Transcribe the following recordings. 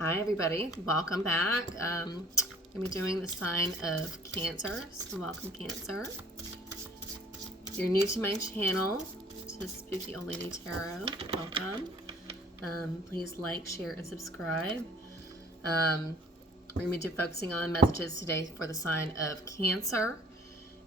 Hi everybody, welcome back. I'm going to be doing the sign of Cancer, so welcome Cancer. If you're new to my channel, to Spooky Old Lady Tarot, welcome. Please like, share, and subscribe. We're going to be focusing on messages today for the sign of Cancer.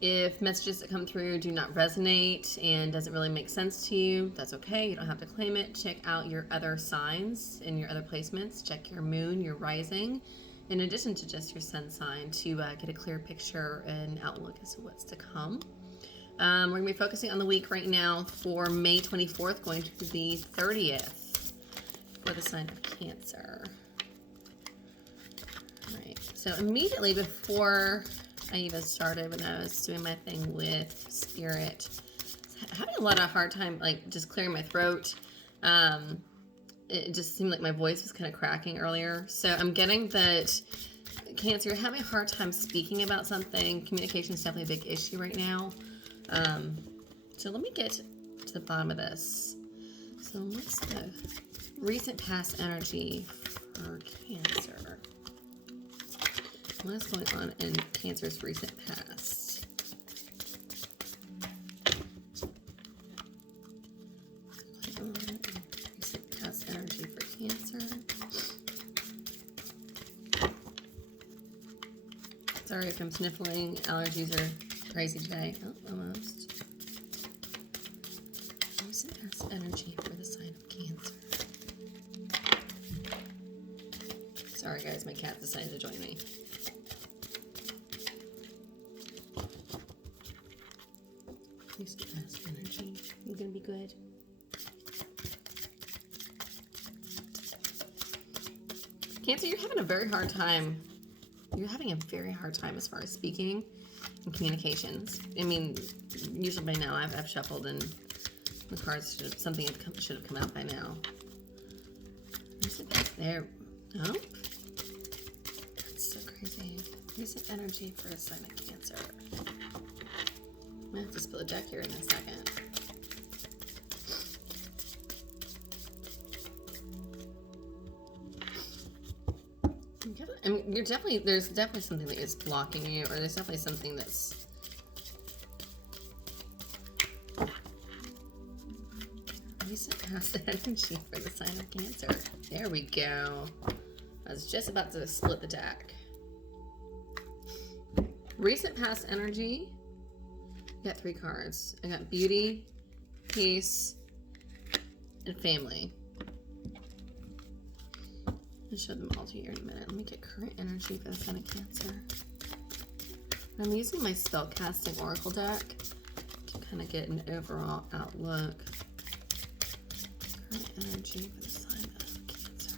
If messages that come through do not resonate and doesn't really make sense to you, that's okay. You don't have to claim it. Check out your other signs and your other placements. Check your moon, your rising, in addition to just your sun sign to get a clear picture and outlook as to what's to come. We're going to be focusing on the week right now for May 24th, going to the 30th for the sign of Cancer. All right, so immediately before I even started, when I was doing my thing with Spirit, having a lot of hard time like just clearing my throat. It just seemed like my voice was kind of cracking earlier. So I'm getting that Cancer, you're having a hard time speaking about something. Communication is definitely a big issue right now. So let me get to the bottom of this. So what's the recent past energy for Cancer? What is going on in Cancer's recent past? Recent past energy for Cancer. Sorry if I'm sniffling. Allergies are crazy today. Oh, almost. Recent past energy for the sign of Cancer. Sorry guys, my cat decided to join me. Recent past energy. You're gonna be good. Cancer, you're having a very hard time. You're having a very hard time as far as speaking and communications. I mean, usually by now I've shuffled and the cards something should have come out by now. Recent past there. Oh, that's so crazy. Recent energy for a sign of Cancer. I'm gonna have to spill a deck here in a second. I mean, there's definitely something that is blocking you, or there's definitely something that's recent past energy for the sign of Cancer. There we go. I was just about to split the deck. Recent past energy. I got 3 cards. I got beauty, peace, and family. I'll show them all to you in a minute. Let me get current energy for the sign of Cancer. I'm using my Spellcasting Oracle deck to kind of get an overall outlook. Current energy for the sign of Cancer.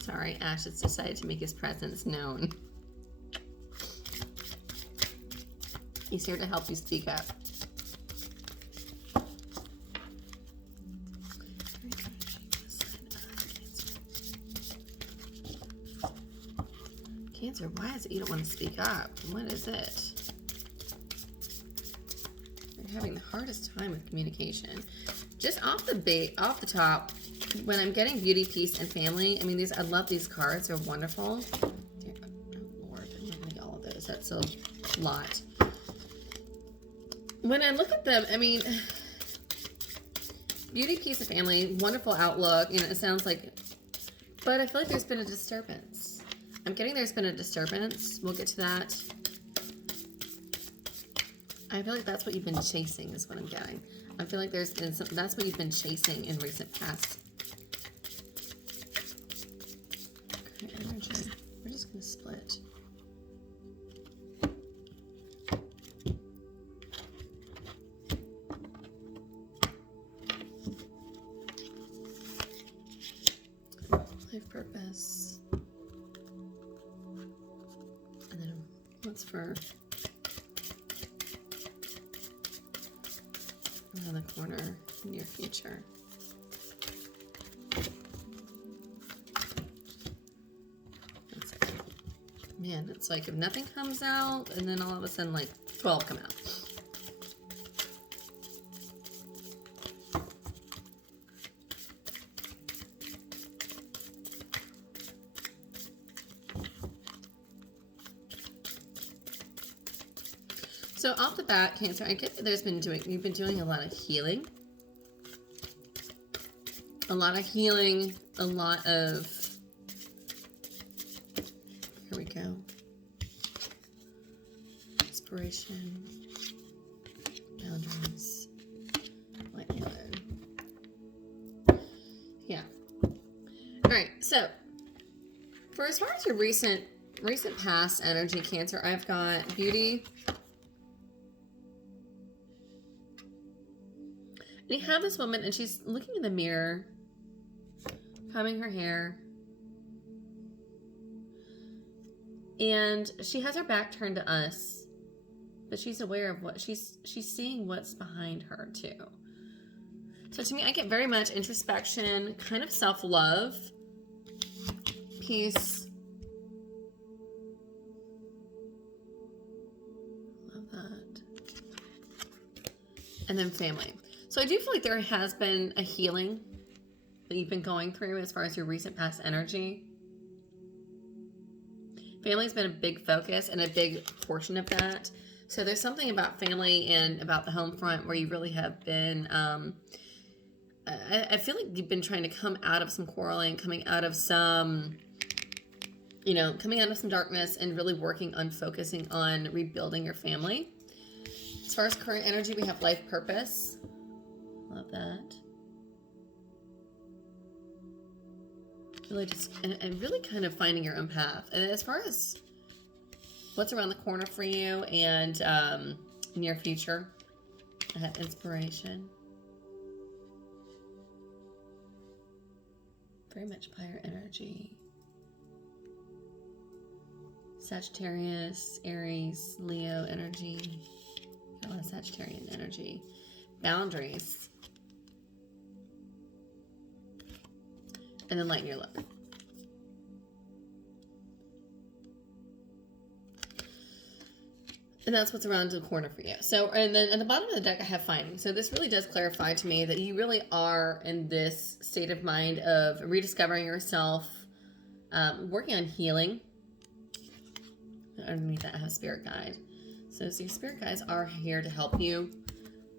Sorry, Ash has decided to make his presence known. He's here to help you speak up. Cancer, why is it you don't want to speak up? What is it? You're having the hardest time with communication. Just off the top, when I'm getting beauty, peace, and family, I mean, I love these cards. They're wonderful. Dear, oh Lord, I'm not gonna get all of those. That's a lot. When I look at them, I mean, beauty, peace, and family, wonderful outlook. You know, it sounds like, but I feel like there's been a disturbance. I'm getting there's been a disturbance. We'll get to that. I feel like that's what you've been chasing is what I'm getting. I feel like there's been that's what you've been chasing in recent past. Okay, energy. We're just gonna split. Life purpose. And then what's for around the corner, near future. Man, Man, it's like if nothing comes out, and then all of a sudden, like, 12 come out. So off the bat, Cancer, I get that you've been doing a lot of healing. A lot of healing, a lot of, here we go. Inspiration, boundaries, light healing. Yeah. All right, so for as far as your recent past energy, Cancer, I've got beauty. And you have this woman, and she's looking in the mirror, combing her hair, and she has her back turned to us, but she's aware of what she's seeing what's behind her too. So to me, I get very much introspection, kind of self-love, peace. Love that. And then family. So I do feel like there has been a healing that you've been going through as far as your recent past energy. Family's been a big focus and a big portion of that. So there's something about family and about the home front where you really have been, I feel like you've been trying to come out of some quarreling, coming out of some darkness and really working on focusing on rebuilding your family. As far as current energy, we have life purpose. Love that. Really and really kind of finding your own path. And as far as what's around the corner for you and near future, I have inspiration. Very much fire energy. Sagittarius, Aries, Leo energy. A lot of Sagittarian energy. Boundaries. And then lighten your look. And that's what's around the corner for you. So, and then at the bottom of the deck, I have finding. So this really does clarify to me that you really are in this state of mind of rediscovering yourself, working on healing. Underneath that, I have spirit guide. So your spirit guides are here to help you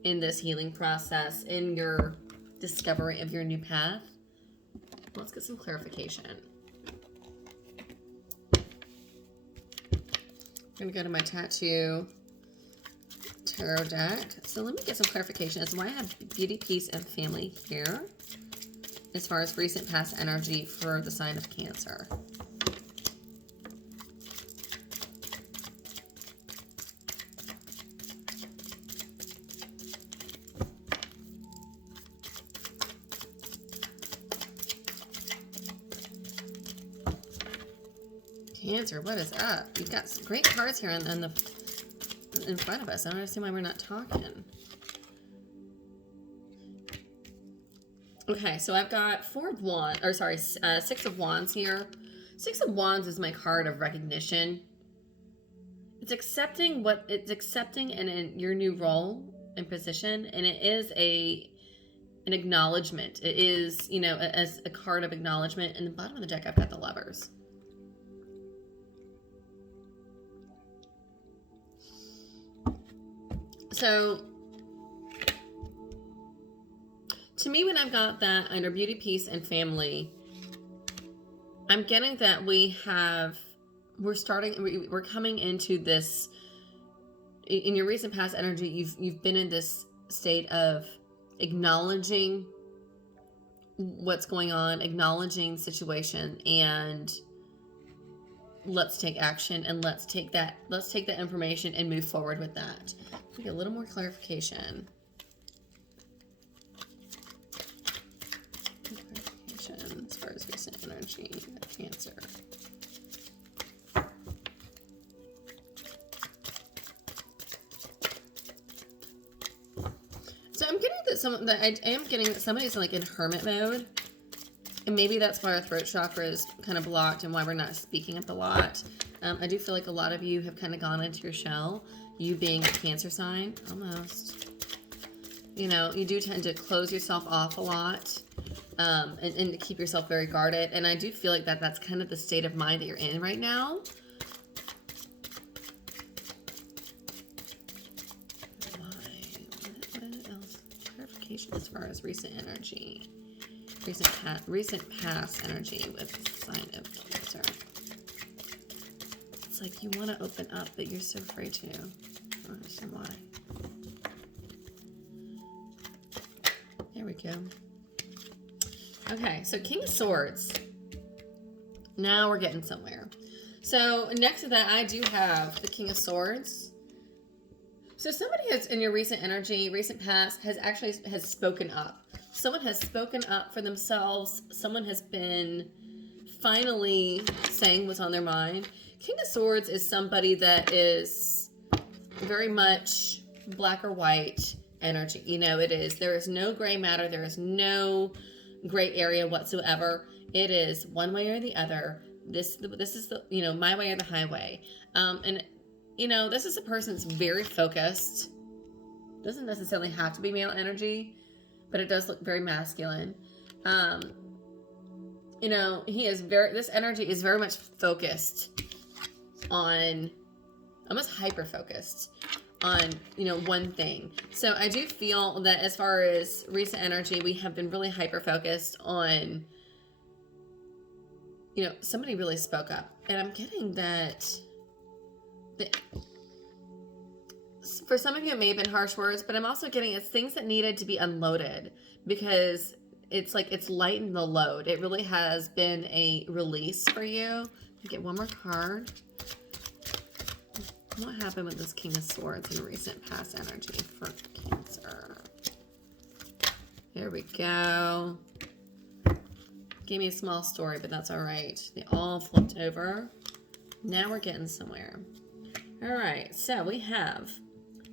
in this healing process, in your discovery of your new path. Let's get some clarification. I'm going to go to my tattoo tarot deck. So let me get some clarification as to why I have beauty, peace, and family here as far as recent past energy for the sign of Cancer. Cancer, what is up? You've got some great cards here in front of us. I don't understand why we're not talking. Okay, so I've got Six of Wands here. Six of Wands is my card of recognition. It's accepting in your new role and position, and it is an acknowledgement. It is, as a card of acknowledgement. In the bottom of the deck, I've got the Lovers. So, to me, when I've got that under beauty, peace, and family, I'm getting that we're coming into this, in your recent past energy, you've been in this state of acknowledging what's going on, acknowledging the situation, and let's take action, and let's take that information and move forward with that. Get a little more clarification. As far as recent energy of Cancer. So I'm getting that somebody's like in hermit mode. And maybe that's why our throat chakra is kind of blocked and why we're not speaking up a lot. I do feel like a lot of you have kind of gone into your shell, you being a Cancer sign, almost. You know, you do tend to close yourself off a lot and keep yourself very guarded. And I do feel like that's kind of the state of mind that you're in right now. What else? Clarification as far as recent energy. Recent past energy with the sign of Cancer. It's like you want to open up, but you're so afraid to. I don't understand why. There we go. Okay, so King of Swords. Now we're getting somewhere. So next to that, I do have the King of Swords. So somebody has, in your recent energy, recent past, has spoken up. Someone has spoken up for themselves. Someone has been finally saying what's on their mind. King of Swords is somebody that is very much black or white energy. You know, it is. There is no gray matter. There is no gray area whatsoever. It is one way or the other. This is the, you know, my way or the highway. And, you know, this is a person that's very focused. Doesn't necessarily have to be male energy, but it does look very masculine. You know, this energy is very much focused on, almost hyper-focused on, you know, one thing. So I do feel that as far as recent energy, we have been really hyper-focused on, you know, somebody really spoke up. And I'm getting that for some of you, it may have been harsh words, but I'm also getting it's things that needed to be unloaded because it's like it's lightened the load. It really has been a release for you. Get one more card. What happened with this King of Swords in recent past energy for Cancer? Here we go. Gave me a small story, but that's all right. They all flipped over. Now we're getting somewhere. All right, so we have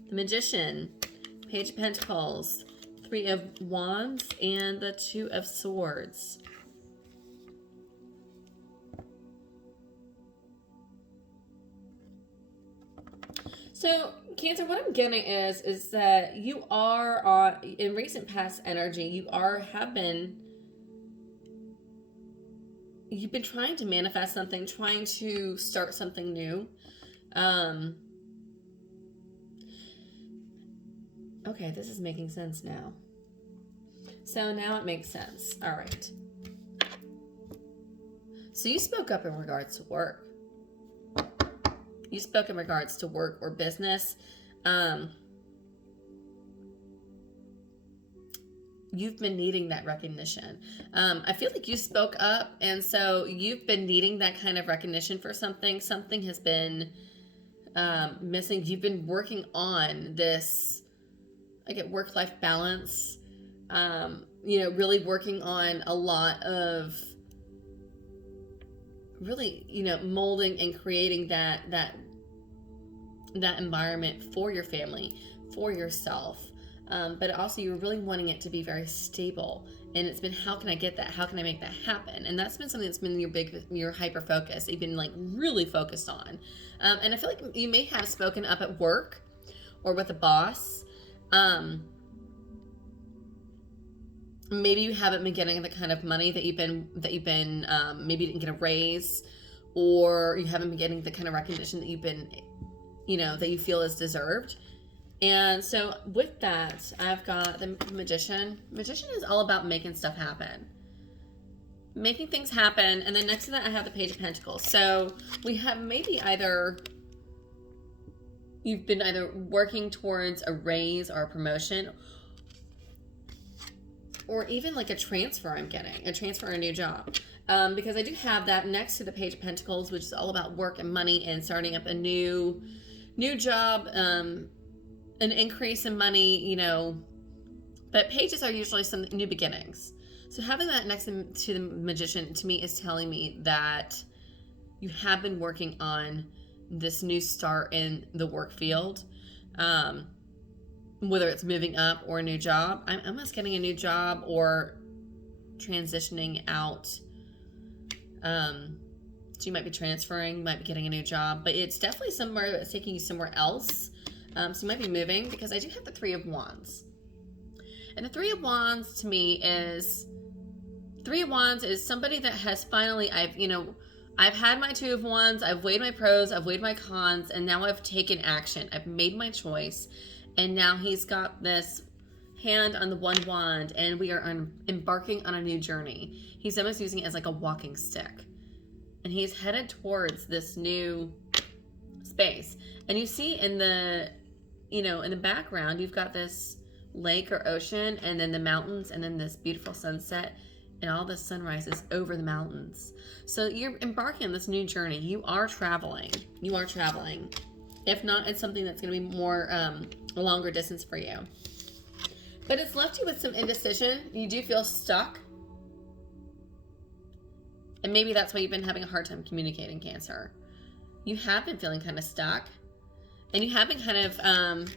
the Magician, Page of Pentacles, Three of Wands, and the Two of Swords. So, Cancer, what I'm getting is that you are in recent past energy. You've been trying to manifest something, trying to start something new. Okay, this is making sense now. So now it makes sense. All right. So you spoke up in regards to work. You spoke in regards to work or business. You've been needing that recognition. I feel like you spoke up, and so you've been needing that kind of recognition for something. Something has been missing. You've been working on this, I get work-life balance. You know, really working on a lot of really, you know, molding and creating that environment for your family, for yourself. But also you're really wanting it to be very stable. And it's been, how can I get that? How can I make that happen? And that's been something that's been your hyper focus. You've been like really focused on. And I feel like you may have spoken up at work or with a boss. Maybe you haven't been getting the kind of money that you've been maybe you didn't get a raise, or you haven't been getting the kind of recognition that you've been, you know, that you feel is deserved. And so with that, I've got the Magician. Magician is all about making stuff happen. Making things happen. And then next to that, I have the Page of Pentacles. So we have maybe you've been either working towards a raise or a promotion, or even like a transfer. I'm getting a transfer or a new job. Because I do have that next to the Page of Pentacles, which is all about work and money and starting up a new job, an increase in money, you know. But pages are usually some new beginnings. So having that next to the Magician, to me, is telling me that you have been working on this new start in the work field. Whether it's moving up or a new job. I'm almost getting a new job or transitioning out So you might be transferring, you might be getting a new job, but it's definitely somewhere that's taking you somewhere else. So you might be moving, because I do have the Three of Wands. And the Three of Wands to me is, somebody that has finally, I've had my Two of Wands, I've weighed my pros, I've weighed my cons, and now I've taken action. I've made my choice. And now he's got this hand on the one wand, and we are embarking on a new journey. He's almost using it as like a walking stick. And he's headed towards this new space. And you see in the, in the background, you've got this lake or ocean, and then the mountains, and then this beautiful sunset, and all the sunrises over the mountains. So you're embarking on this new journey. You are traveling. If not, it's something that's going to be more a longer distance for you. But it's left you with some indecision. You do feel stuck. And maybe that's why you've been having a hard time communicating, Cancer. You have been feeling kind of stuck. And you have been kind of,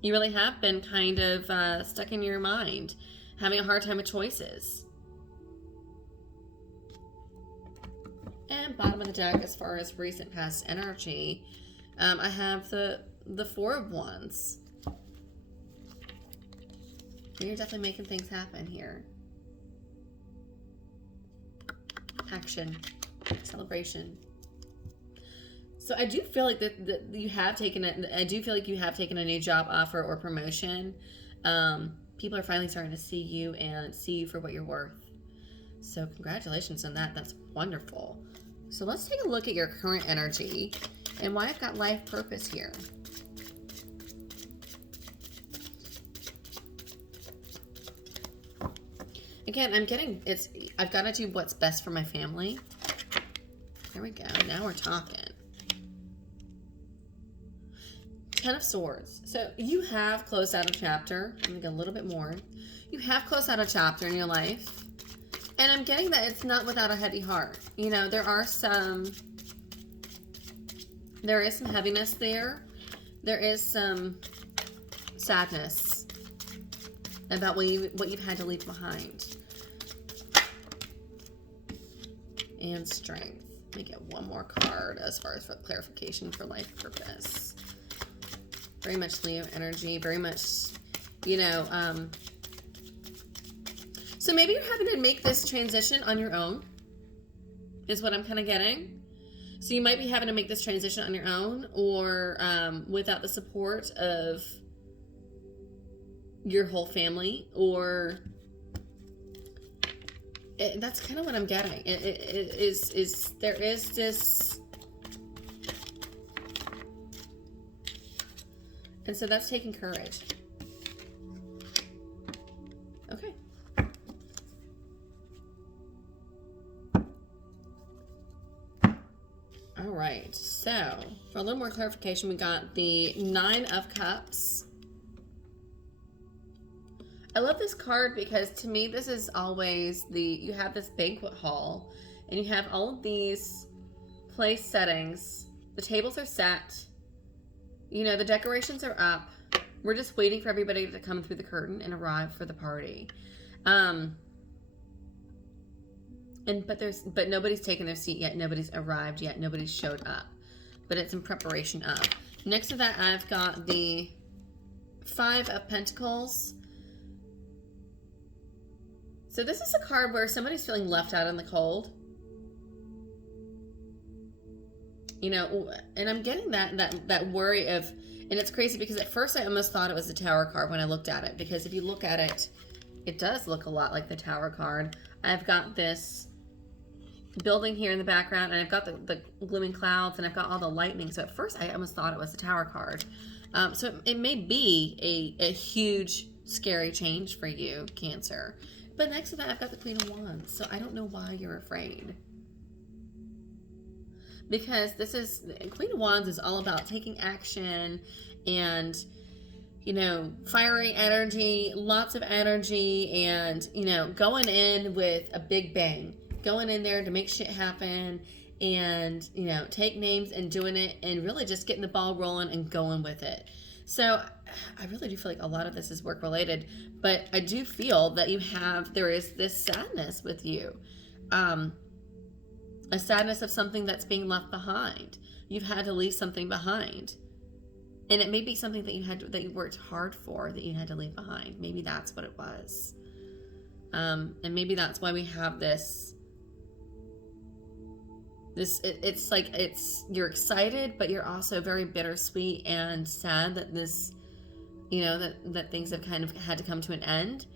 you really have been kind of stuck in your mind, having a hard time with choices. And bottom of the deck, as far as recent past energy, I have the Four of Wands. You're definitely making things happen here. Action, celebration. So I do feel like that you have taken it. I do feel like you have taken a new job offer or promotion. People are finally starting to see you and see you for what you're worth. So congratulations on that. That's wonderful. So let's take a look at your current energy and why I've got life purpose here. Again, I've got to do what's best for my family. There we go. Now we're talking. Ten of Swords. So you have closed out a chapter. I'm going to go a little bit more. You have closed out a chapter in your life. And I'm getting that it's not without a heavy heart. There is some heaviness there. There is some sadness about what you've had to leave behind. And strength. Let me get one more card as far as for clarification for life purpose. Very much Leo energy, very much, so maybe you're having to make this transition on your own, is what I'm kind of getting. So you might be having to make this transition on your own, or without the support of your whole family, or that's kind of what I'm getting. There is this, and so that's taking courage. Okay. All right, so for a little more clarification, we got the Nine of Cups. I love this card because to me, this is always you have this banquet hall and you have all of these place settings. The tables are set. The decorations are up. We're just waiting for everybody to come through the curtain and arrive for the party. But nobody's taken their seat yet. Nobody's arrived yet. Nobody's showed up. But it's in preparation of. Next to that, I've got the Five of Pentacles. So this is a card where somebody's feeling left out in the cold. And I'm getting that worry of, and it's crazy because at first I almost thought it was the Tower card when I looked at it, because if you look at it, it does look a lot like the Tower card. I've got this building here in the background, and I've got the glooming clouds, and I've got all the lightning. So at first I almost thought it was the Tower card. So it may be a huge, scary change for you, Cancer. But next to that, I've got the Queen of Wands. So I don't know why you're afraid. Because Queen of Wands is all about taking action and, fiery energy, lots of energy, and, going in with a big bang. Going in there to make shit happen and, take names and doing it and really just getting the ball rolling and going with it. So I really do feel like a lot of this is work related, but I do feel that there is this sadness with you. A sadness of something that's being left behind. You've had to leave something behind. And it may be something that you worked hard for that you had to leave behind. Maybe that's what it was. And maybe that's why we have this. It's like you're excited, but you're also very bittersweet and sad that this, that things have kind of had to come to an end.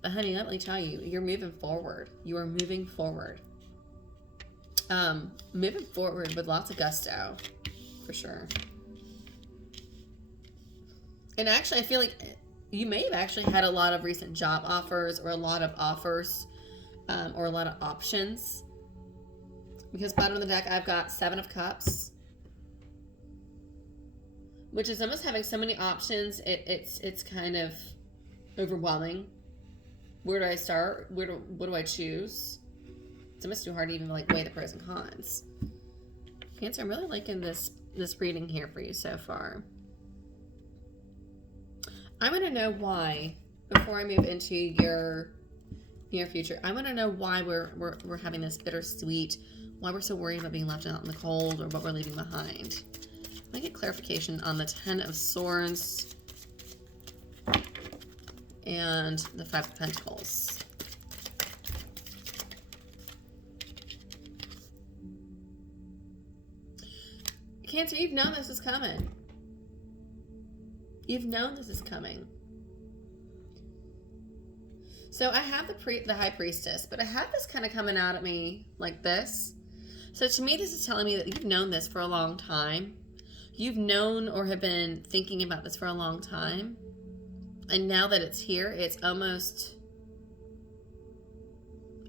But honey, let me tell you, you're moving forward. You are moving forward. Moving forward with lots of gusto, for sure. And actually, I feel like you may have actually had a lot of recent job offers or a lot of offers or a lot of options. Because bottom of the deck, I've got 7 of Cups. Which is almost having so many options, it's kind of overwhelming. Where do I start? What do I choose? It's almost too hard to even like weigh the pros and cons. Cancer, I'm really liking this reading here for you so far. I want to know why, before I move into your future, I want to know why we're having this bittersweet, why we're so worried about being left out in the cold or what we're leaving behind. Let me get clarification on the 10 of Swords and the 5 of Pentacles. Cancer, you've known this is coming. You've known this is coming. So I have the High Priestess, but I have this kind of coming out at me like this. So to me, this is telling me that you've known this for a long time. You've known or have been thinking about this for a long time. And now that it's here, it's almost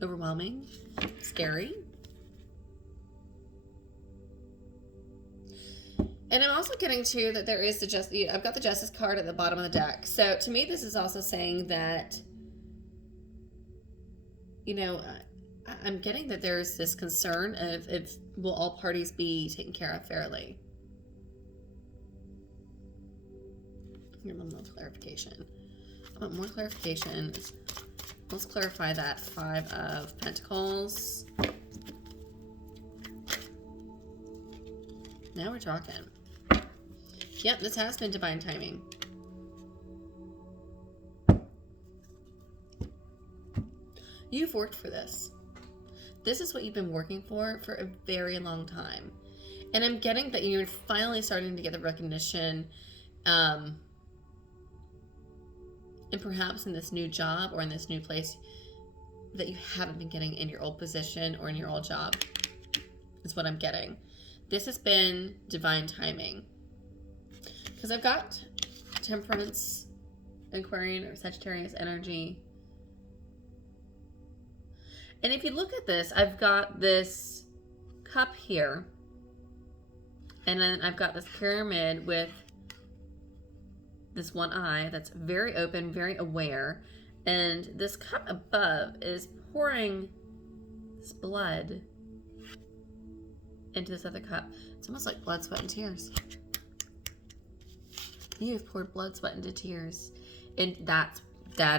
overwhelming, scary. And I'm also getting to that there is I've got the Justice card at the bottom of the deck. So to me, this is also saying that, I'm getting that there's this concern of if will all parties be taken care of fairly. Here, one more clarification. I want more clarification. Let's clarify that 5 of Pentacles. Now we're talking. Yep, this has been divine timing. You've worked for this. This is what you've been working for a very long time. And I'm getting that you're finally starting to get the recognition, and perhaps in this new job or in this new place that you haven't been getting in your old position or in your old job, is what I'm getting. This has been divine timing. Because I've got Temperance, Aquarian, or Sagittarius energy. And if you look at this, I've got this cup here. And then I've got this pyramid with this one eye that's very open, very aware. And this cup above is pouring this blood into this other cup. It's almost like blood, sweat, and tears. You have poured blood, sweat, and tears. And that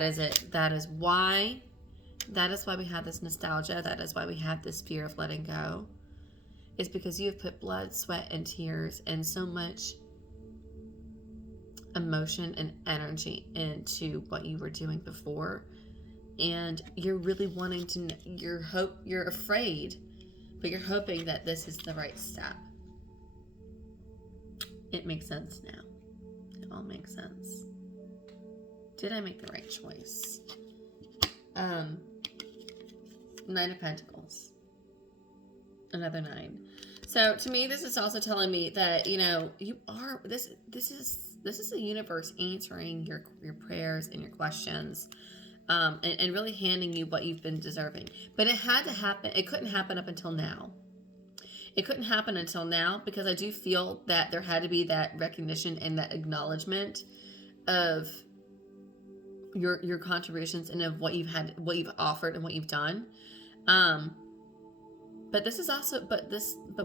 is it. That is why we have this nostalgia. That is why we have this fear of letting go. It's because you have put blood, sweat, and tears and so much emotion and energy into what you were doing before. And you're really wanting to, you're afraid, but you're hoping that this is the right step. It makes sense now. It all makes sense. Did I make the right choice? 9 of Pentacles. Another 9. So to me, this is also telling me that, you are, this is the universe answering your prayers and your questions, and really handing you what you've been deserving. But it had to happen. It couldn't happen up until now. It couldn't happen until now because I do feel that there had to be that recognition and that acknowledgement of your contributions and of what you've offered and what you've done. But this is also, but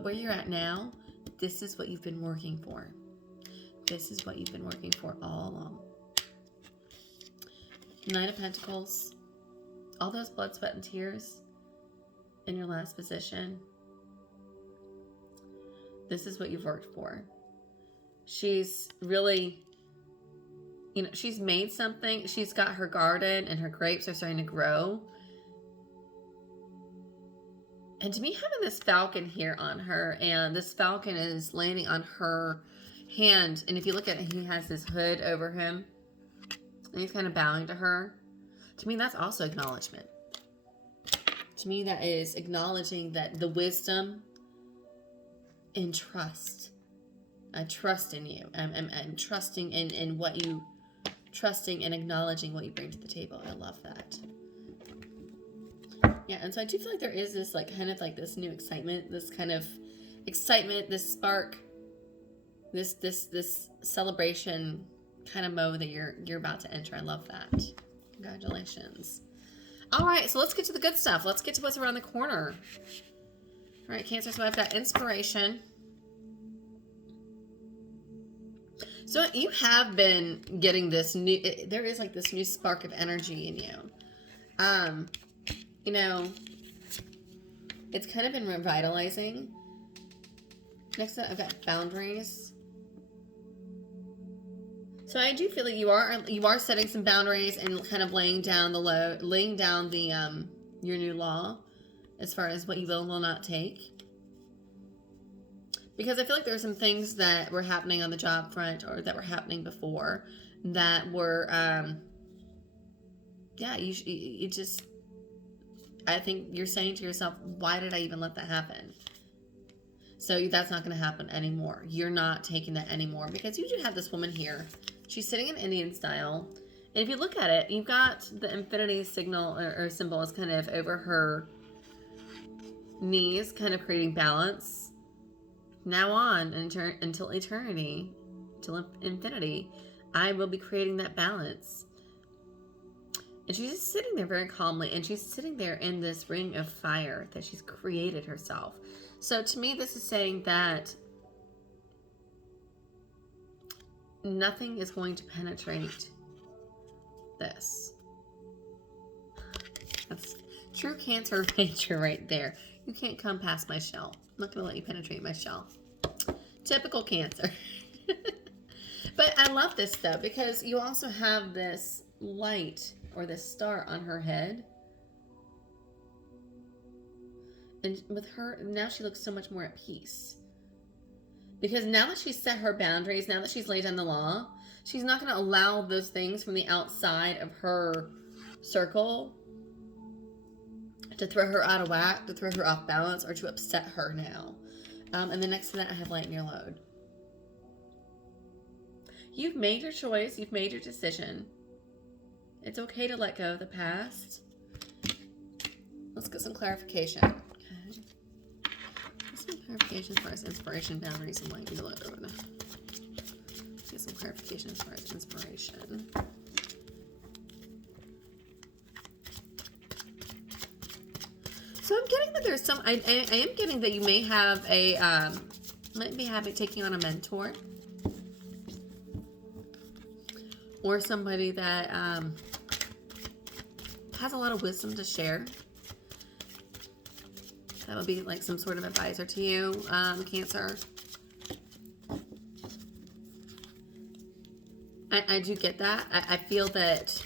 where you're at now, this is what you've been working for. This is what you've been working for all along. 9 of Pentacles, all those blood, sweat, and tears. in your last position. This is what you've worked for. She's really, you know, she's made something. She's got her garden and her grapes are starting to grow. And to me, having this falcon here on her, and this falcon is landing on her hand. And if you look at it, he has his hood over him. And he's kind of bowing to her. To me, that's also acknowledgement. To me, that is acknowledging that the wisdom and trust. I trust in you. I'm trusting in what you, trusting and acknowledging what you bring to the table. I love that. Yeah, and so I do feel like there is this like kind of like this new excitement, this kind of excitement, this spark, this celebration kind of mode that you're about to enter. I love that. Congratulations. All right, so let's get to the good stuff. Let's get to what's around the corner. All right, Cancer, so I've got inspiration. So you have been getting this new, there is like this new spark of energy in you. You know, it's kind of been revitalizing. Next up, I've got boundaries. So I do feel like you are setting some boundaries and kind of laying down the your new law as far as what you will and will not take. Because I feel like there are some things that were happening on the job front or that were happening before that were, yeah, you just, I think you're saying to yourself, why did I even let that happen? So that's not going to happen anymore. You're not taking that anymore because you do have this woman here. She's sitting in Indian style. And if you look at it, you've got the infinity signal or symbol is kind of over her knees, kind of creating balance. Now on, until eternity, till infinity, I will be creating that balance. And she's just sitting there very calmly, and she's sitting there in this ring of fire that she's created herself. So to me, this is saying that nothing is going to penetrate this. That's true Cancer nature right there. You can't come past my shell. I'm not going to let you penetrate my shell. Typical Cancer. But I love this though, because you also have this light or this star on her head. And with her, now she looks so much more at peace. Because now that she's set her boundaries, now that she's laid down the law, she's not going to allow those things from the outside of her circle to throw her out of whack, to throw her off balance, or to upset her now. And then next to that, I have lighten your load. You've made your choice. You've made your decision. It's okay to let go of the past. Let's get some clarification. Okay. Let's get some clarification as far as inspiration, boundaries, and lighten your load. Let's get some clarification as far as inspiration. So I'm getting that there's some, I am getting that you may have a, might be taking on a mentor. Or somebody that has a lot of wisdom to share. That would be like some sort of advisor to you, Cancer. I do get that. I feel that,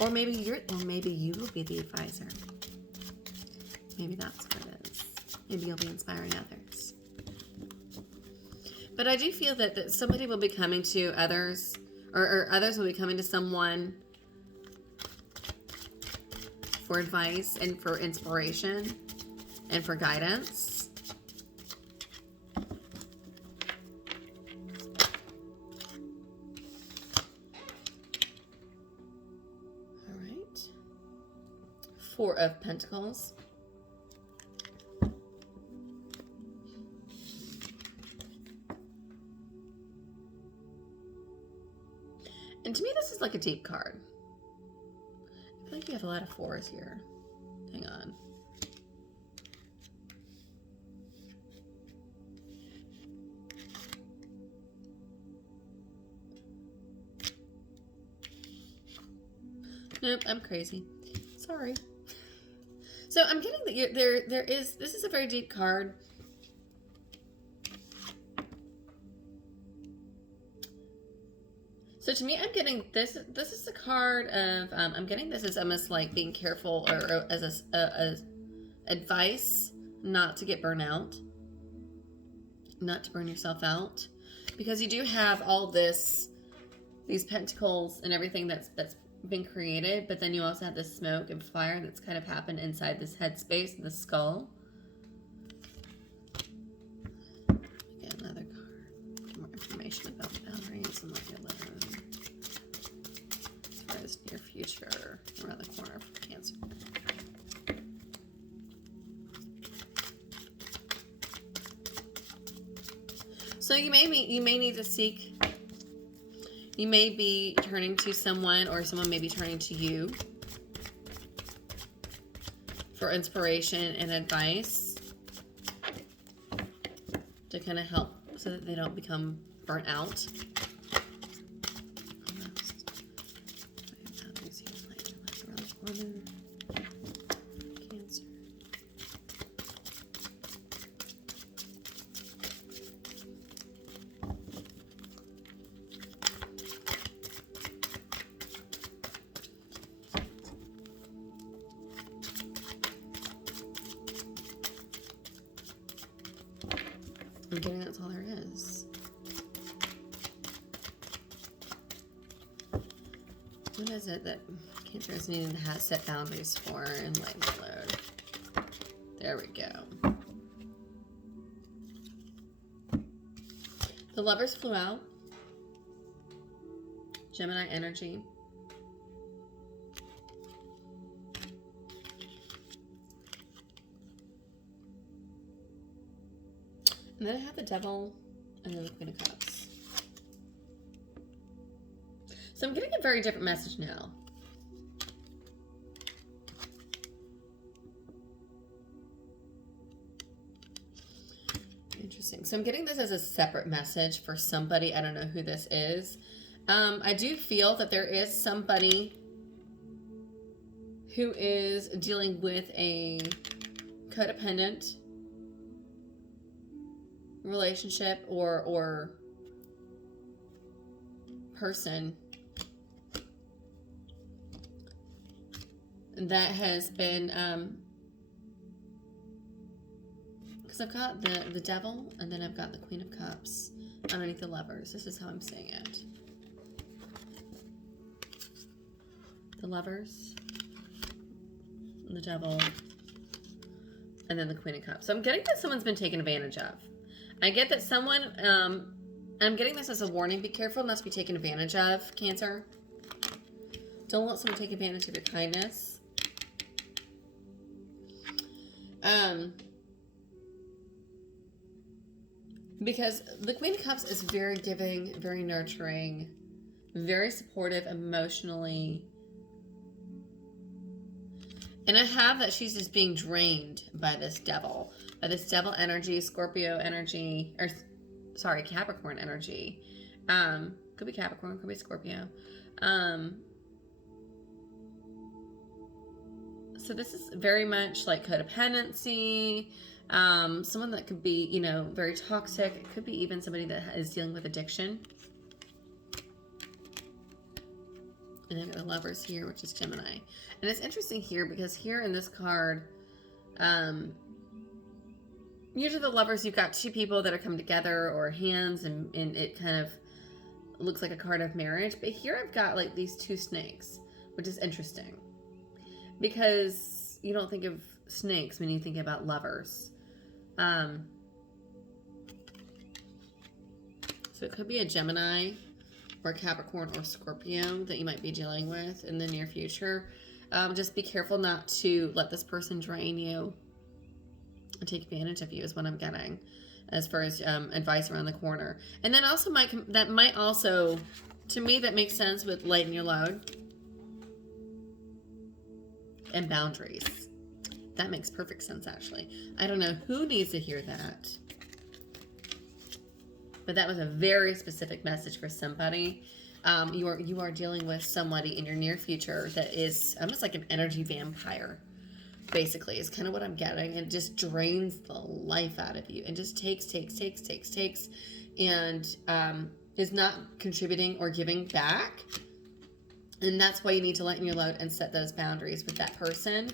or maybe you will be the advisor. Maybe that's what it is. Maybe you'll be inspiring others. But I do feel that somebody will be coming to others, or others will be coming to someone for advice and for inspiration and for guidance. All right. 4 of Pentacles. And to me, this is like a deep card. I feel like you have a lot of 4s here. Hang on. Nope, I'm crazy. Sorry. So I'm getting that this is a very deep card. So to me, I'm getting this is a card of, I'm getting this as almost like being careful, or as a advice not to get burned out, not to burn yourself out, because you do have all these pentacles and everything that's been created, but then you also have this smoke and fire that's kind of happened inside this headspace and the skull. Get another card. More information about boundaries and what you're living as far as near future around the corner for Cancer. So you may need to seek. You may be turning to someone, or someone may be turning to you for inspiration and advice to kind of help so that they don't become burnt out. Cancer. I'm getting that's all there is. What is it that Cancer is needing to set boundaries for and lighten the load? There we go. The Lovers flew out. Gemini energy. And then I have the Devil and then the Queen of Cups. So I'm getting a very different message now. Interesting. So I'm getting this as a separate message for somebody. I don't know who this is. I do feel that there is somebody who is dealing with a codependent relationship or person that has been because I've got the Devil and then I've got the Queen of Cups underneath the Lovers. This is how I'm saying it. The Lovers, the Devil, and then the Queen of Cups. So I'm getting that someone's been taken advantage of. I get that someone, I'm getting this as a warning. Be careful not to be taken advantage of, Cancer. Don't let someone take advantage of your kindness. Because the Queen of Cups is very giving, very nurturing, very supportive emotionally. And I have that she's just being drained by this Devil. By this Devil energy, Scorpio energy, or sorry, Capricorn energy. Could be Capricorn, could be Scorpio. So this is very much like codependency. Someone that could be, you know, very toxic. It could be even somebody that is dealing with addiction. And then the Lovers here, which is Gemini. And it's interesting here because here in this card, usually the Lovers, you've got two people that are come together or hands, and it kind of looks like a card of marriage. But here I've got like these two snakes, which is interesting because you don't think of snakes when you think about lovers. So it could be a Gemini or Capricorn or Scorpio that you might be dealing with in the near future. Just be careful not to let this person drain you and take advantage of you is what I'm getting as far as advice around the corner. And then also that might also, to me, that makes sense with lighten your load and boundaries. That makes perfect sense, actually. I don't know who needs to hear that, but that was a very specific message for somebody. You are dealing with somebody in your near future that is almost like an energy vampire. basically, is kind of what I'm getting. It just drains the life out of you and just takes, and is not contributing or giving back. And that's why you need to lighten your load and set those boundaries with that person.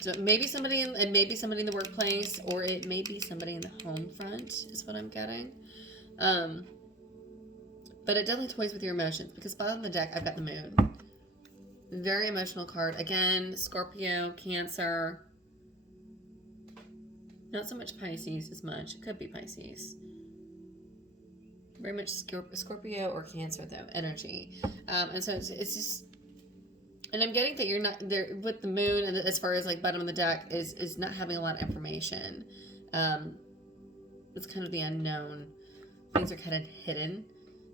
So maybe somebody in the workplace, or it may be somebody in the home front is what I'm getting. But it definitely toys with your emotions, because bottom of the deck, I've got the Moon. Very emotional card. Again, Scorpio, Cancer. Not so much Pisces as much. It could be Pisces. Very much Scorpio or Cancer, though, energy. And so it's just... And I'm getting that you're not there with the Moon, and as far as like bottom of the deck is not having a lot of information. It's kind of the unknown. Things are kind of hidden.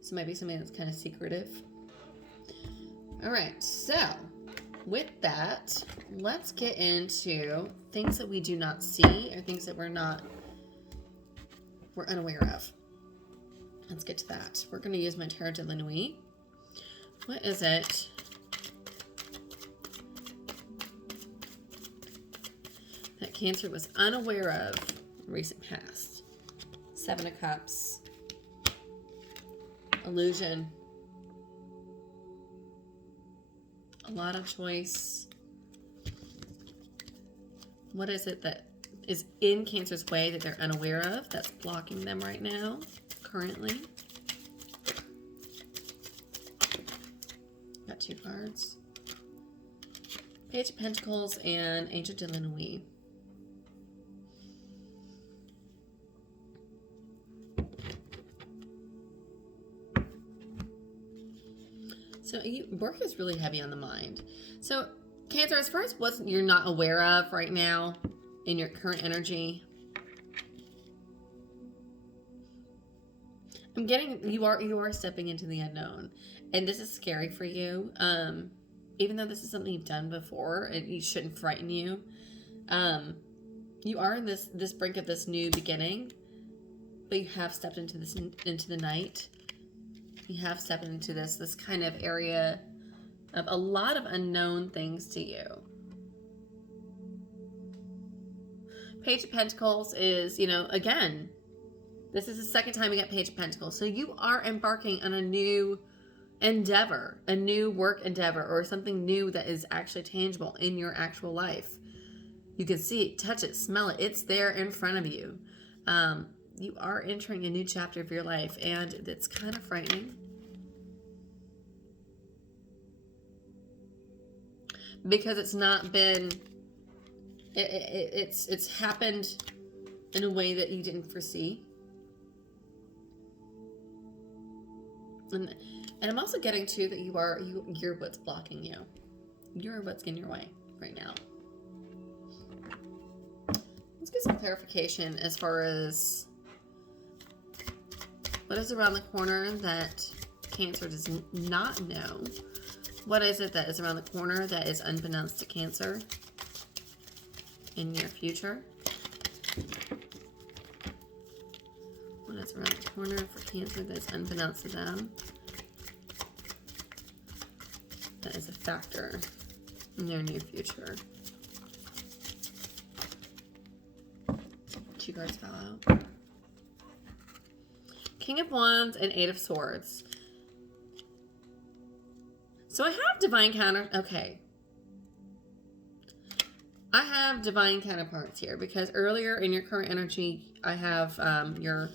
So it might be something that's kind of secretive. All right, so with that, let's get into things that we do not see, or things that we're unaware of. Let's get to that. We're going to use my Tarot de la Nuit. What is it that Cancer was unaware of in recent past? Seven of Cups. Illusion. A lot of choice. What is it that is in Cancer's way that they're unaware of, that's blocking them right now, currently? Got two cards. Page of Pentacles and Angel de la Nuit. So work is really heavy on the mind. So Cancer, as far as what you're not aware of right now in your current energy, I'm getting you are stepping into the unknown, and this is scary for you. Even though this is something you've done before, it shouldn't frighten you. You are in this brink of this new beginning, but you have stepped into the night. You have stepped into this kind of area of a lot of unknown things to you. Page of Pentacles is, again, this is the second time we got Page of Pentacles. So you are embarking on a new endeavor, a new work endeavor, or something new that is actually tangible in your actual life. You can see it, touch it, smell it. It's there in front of you. You are entering a new chapter of your life, and it's kind of frightening. Because it's not been, it's happened in a way that you didn't foresee. And I'm also getting too that you're what's blocking you. You're what's in your way right now. Let's get some clarification as far as what is around the corner that Cancer does not know. What is it that is around the corner that is unbeknownst to Cancer in your future? What is around the corner for Cancer that is unbeknownst to them? That is a factor in their new future. Two cards fell out. King of Wands and Eight of Swords. So I have divine counter. Okay. I have divine counterparts here because earlier in your current energy, I have your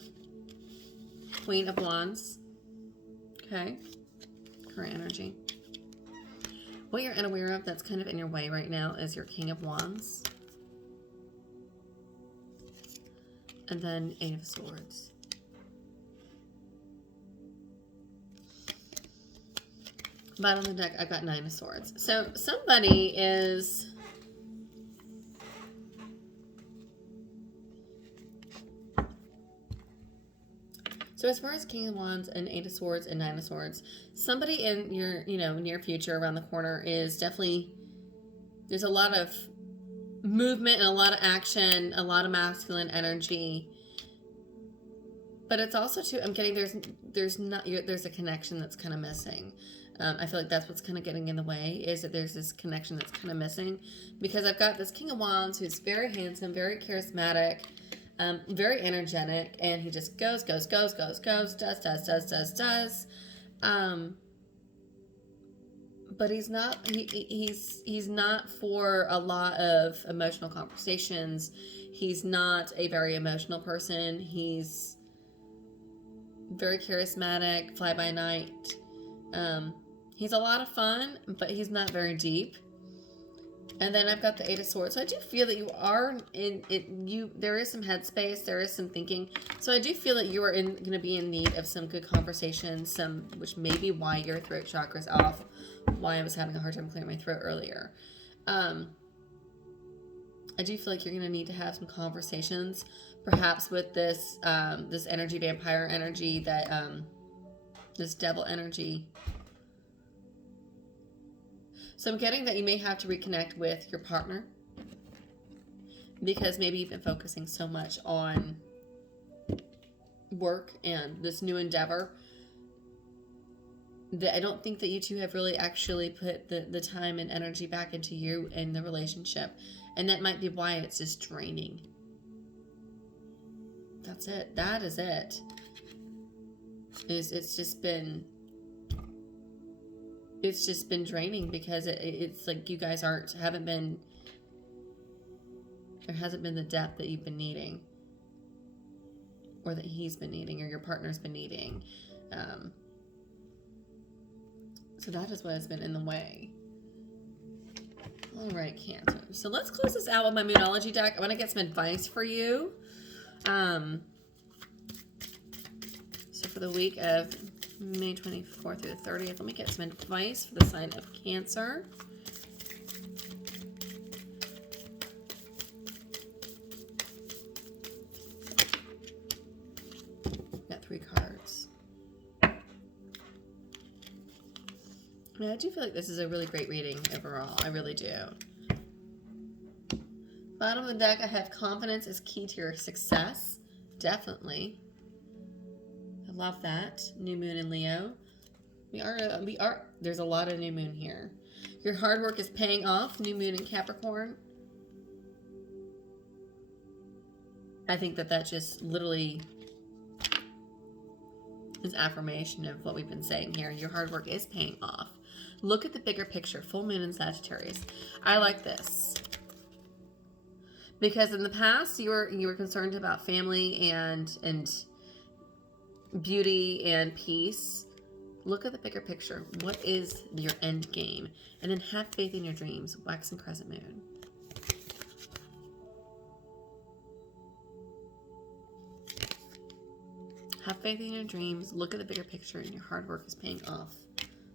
Queen of Wands. Okay. Current energy. What you're unaware of that's kind of in your way right now is your King of Wands. And then Eight of Swords. Bottom of the deck, I've got Nine of Swords. So somebody is... So as far as King of Wands and Eight of Swords and Nine of Swords, somebody in your, near future around the corner is definitely... There's a lot of movement and a lot of action, a lot of masculine energy. But it's also too, I'm getting there's a connection that's kind of missing. I feel like that's what's kind of getting in the way, is that there's this connection that's kind of missing, because I've got this King of Wands who's very handsome, very charismatic, very energetic, and he just goes, does. But he's not. He's not for a lot of emotional conversations. He's not a very emotional person. He's very charismatic, fly by night. He's a lot of fun, but he's not very deep. And then I've got the Eight of Swords. So I do feel that you are in it. There is some headspace. There is some thinking. So I do feel that you are going to be in need of some good conversation. Which may be why your throat chakra is off. Why I was having a hard time clearing my throat earlier. I do feel like you're going to need to have some conversations, perhaps with this this energy, vampire energy, that this devil energy. So I'm getting that you may have to reconnect with your partner, because maybe you've been focusing so much on work and this new endeavor that I don't think that you two have really actually put the time and energy back into you and the relationship. And that might be why it's just draining. That's it. That is it. It's just been draining, because it's like you guys there hasn't been the depth that you've been needing, or that he's been needing, or your partner's been needing. So that is what has been in the way. All right, Cancer. So let's close this out with my Moonology deck. I want to get some advice for you. So for the week of May 24th through the 30th, let me get some advice for the sign of Cancer. Got 3 cards. I do feel like this is a really great reading overall. I really do. Bottom of the deck, I have confidence is key to your success. Definitely. I love that. New moon in Leo. We are, there's a lot of new moon here. Your hard work is paying off. New moon in Capricorn. I think that just literally is affirmation of what we've been saying here. Your hard work is paying off. Look at the bigger picture. Full moon in Sagittarius. I like this, because in the past you were concerned about family and beauty and peace. Look at the bigger picture. What is your end game? And then have faith in your dreams. Wax and crescent moon. Have faith in your dreams. Look at the bigger picture, and your hard work is paying off.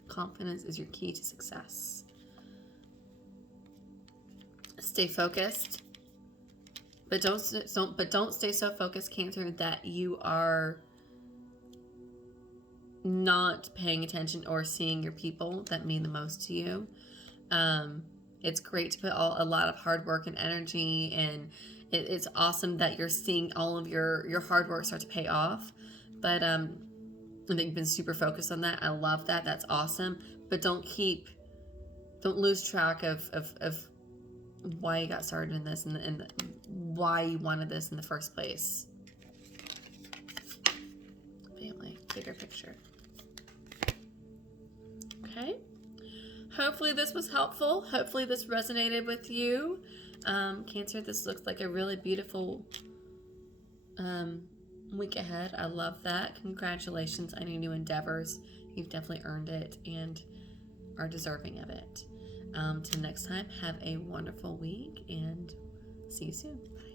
Confidence is your key to success. Stay focused, but don't stay so focused, Cancer, that you are not paying attention or seeing your people that mean the most to you. It's great to put a lot of hard work and energy, and it's awesome that you're seeing all of your hard work start to pay off. But I think you've been super focused on that. I love that. That's awesome. But don't lose track of why you got started in this, and why you wanted this in the first place. Family, bigger picture. Okay. Hopefully this was helpful. Hopefully this resonated with you. Cancer, this looks like a really beautiful week ahead. I love that. Congratulations on your new endeavors. You've definitely earned it and are deserving of it. Till next time, have a wonderful week, and see you soon. Bye.